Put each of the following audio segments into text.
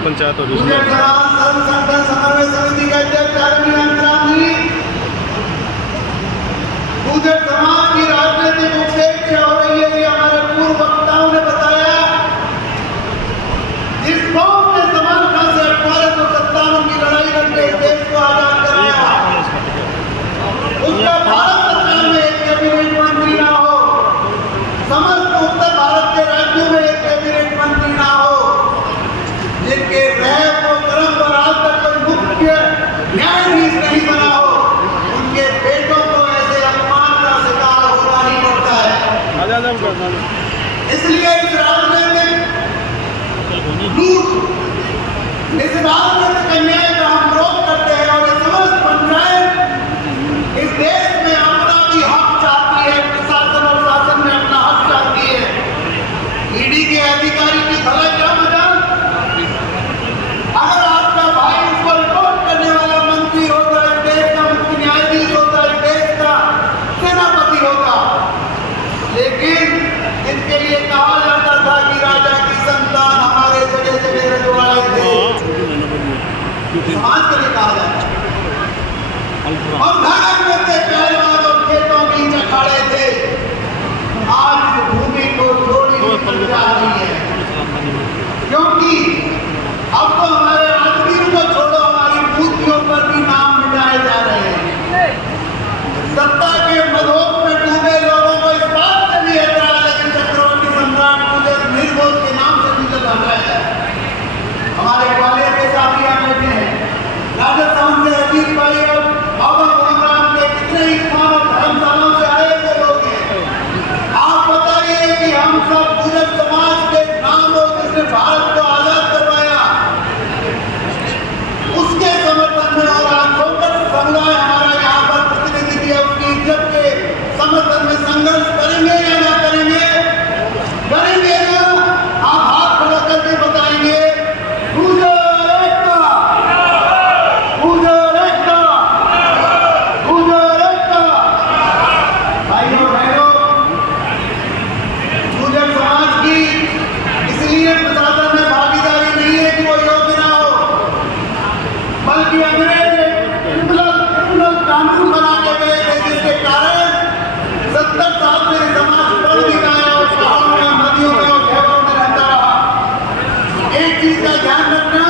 पंचायत और समन्वय समिति के अध्यक्ष आदरणीय अंतराम जी, गुर्जर समाज की राजनीतिक उपेक्षा हो रही है, ये हमारे पूर्व वक्ताओं ने बताया। जिस कौम ने समानता से 1857 की लड़ाई लड़के देश को आजाद कराया, उसका भारत सरकार में एक कैबिनेट मंत्री ना हो, समस्त उत्तर भारत के राज्यों में एक कैबिनेट मंत्री ना हो, जिनके रैब और कर्म पर आज तक कोई मुख्य न्यायाधीश नहीं बना हो, उनके बेटों को ऐसे अपमान का शिकार होना ही पड़ता है। इसलिए इस राजनीतिक लूट, इस राजनीतिक अन्याय का हम विरोध करते हैं और समस्त पंचायत इस देश में अपना भी हक चाहती है, प्रशासन और शासन में अपना हक चाहती है। ईडी के अधिकारी की भला क्या मजाल? अगर आपका भाई उसको रिपोर्ट करने वाला मंत्री होता, इस देश का मुख्य न्यायाधीश होता, इस देश का सेनापति होता, लेकिन इनके लिए कहा जाता था कि राजा की संतान हमारे जगह जगह रखवाले थे, समाज के लिए कहा जाता है। और धारण में थे पहलवान और खेतों बीच अखाड़े थे। आज इस भूमि को थोड़ी जा रही है, क्योंकि अब तो हमारे राजवीर को छोड़ो, हमारी मूर्तियों पर भी नाम मिटाए जा रहे हैं। सत्ता के मदों में डूबे लोगों को इस बात से भी ऐतराज है कि चक्रवर्ती सम्राट मुझे निर्बोध के नाम से मुझे हटाया जाए। हमारे ग्वालियर के साथी यहाँ बैठे हैं, राजस्थान से अजीत भाई और बाबा मोहन के कितने ही स्थान और धर्मशालाओं से आए हुए लोग हैं। आप बताइए कि हम सब गुर्जर समाज के नाम और जिसने भारत को आजाद करवाया, उसके समर्थन में और आज छोकर समुदाय हमारा यहाँ पर प्रतिनिधि किया, उसकी इज्जत के समर्थन में संघर्ष करेंगे या ना करेंगे? करेंगे ना? आप हाथ खड़ा करके बताएंगे गुर्जर एकता, गुर्जर एकता, गुर्जर एकता। भाइयों बहनों, गुर्जर समाज की इसलिए प्रशासन में भागीदारी नहीं है कि वो योग्य ना हो, बल्कि अंग्रेज क्रिमिनल कानून बना के गए थे, जिसके कारण 70 साल से समाज पढ़ भी गया और पहाड़ों में, नदियों में और शहरों में रहता रहा। एक चीज का ध्यान रखना,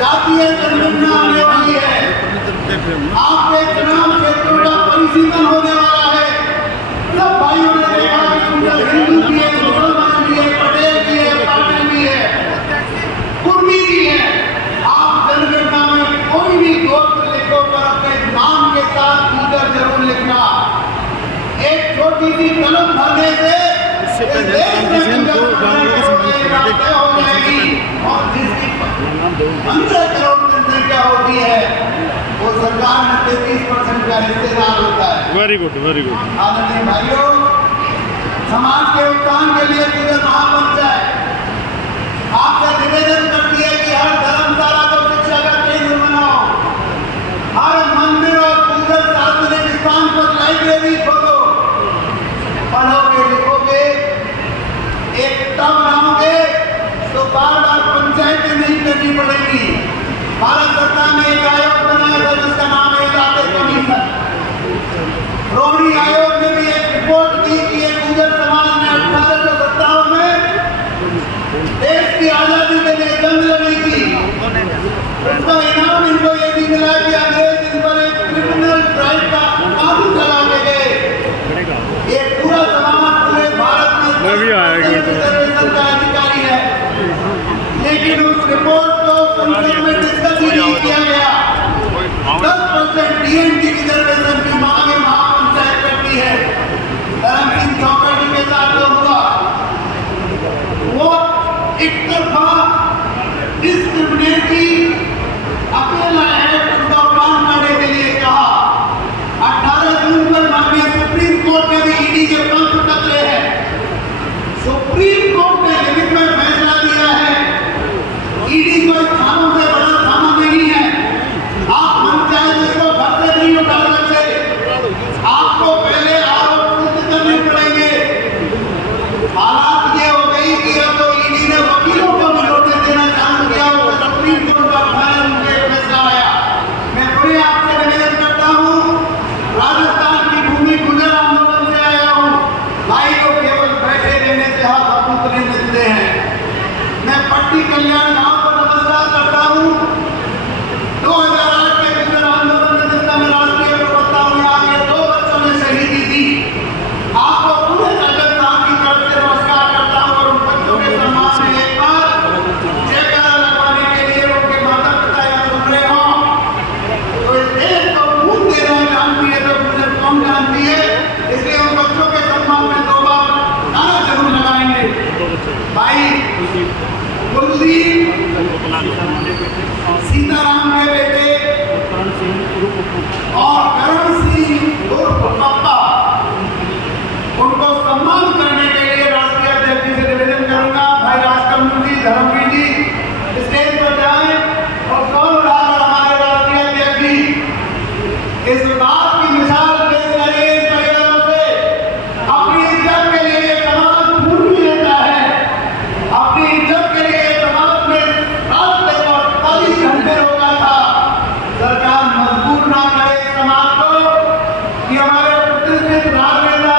जातीय जनगणना आने वाली है, आपके चुनाव क्षेत्रों का परिसीमन होने वाला है। सब भाइयों ने देखा कि उनका हिंदू भी है, मुसलमान भी है, पटेल भी है, पाटिल भी है, कुर्मी भी है। आप जनगणना में कोई भी गोत्र लिखो पर अपने नाम के साथ गुर्जर जरूर लिखना। एक छोटी सी कलम भरने से इस देश में जनगणना हो जाएगी और जिसकी 15 करोड़ जनसंख्या होती है वो सरकार में 33% का हिस्सेदार होता है। Very good, very good. आदरणीय भाइयों, समाज के उत्थान के लिए गुर्जर महामंच है, आपसे निवेदन करती है कि हर धर्मशाला को शिक्षा का केंद्र बनाओ, हर मंदिर और गुर्जर सार्वजनिक स्थान पर लाइब्रेरी खोलो। पढ़ोगे लिखोगे, एकता बनाओगे तो बार बार पंचायतें नहीं करनी पड़ेगी। भारत सरकार ने एक आयोग बनाया था जिसका नाम है जाति कमीशन। रोहिणी आयोग ने भी एक रिपोर्ट दी कि एक गुर्जर समाज ने 1857 में देश की आजादी के लिए जंग लड़ी थी। उसका इनाम इनको ये भी मिला कि अंग्रेज इन पर एक क्रिमिनल ट्रायल का कानून चला के गए। ये पूरा समाज पूरे भारत में रिजर्वेशन का अधिकारी है, लेकिन उस रिपोर्ट को संसद में डिस्कस ही नहीं किया गया। 10% DNT रिजर्वेशन की मांगे महापंचायत करती है। धर्म सिंह चौकड़ी के साथ जो हुआ वो एक तरफा डिस्क्रिमिनेटरी अकेला है, उसका उल्लंघन करने के लिए कहा। 18 जून पर माननीय सुप्रीम कोर्ट ने भी ईडी के पंख कतरे हैं। सुप्रीम कोर्ट ने लिखित में फैसला दिया है, ईडी कोई थानों से बड़ा थाना नहीं है। आप पंचायत इसको घर से नहीं कुलदीप सीताराम के बेटे और करण सिंह उर्फ पप्पा, उनको सम्मान करने के लिए राष्ट्रीय अध्यक्ष जी से निवेदन करूंगा, भाई राजकमल जी, धर्मवीर जी स्टेज पर जाएं और कौन उठाकर हमारे राष्ट्रीय अध्यक्ष जी इस बात की मिसाल पेश करें इस परिवारों से। अपनी इज्जत के लिए समाज खून भी लेता है, अपनी इज्जत के लिए समाज में रात को 48 घंटे रोका था। सरकार मजबूर ना करे समाज को कि हमारे प्रतिष्ठित राजनेता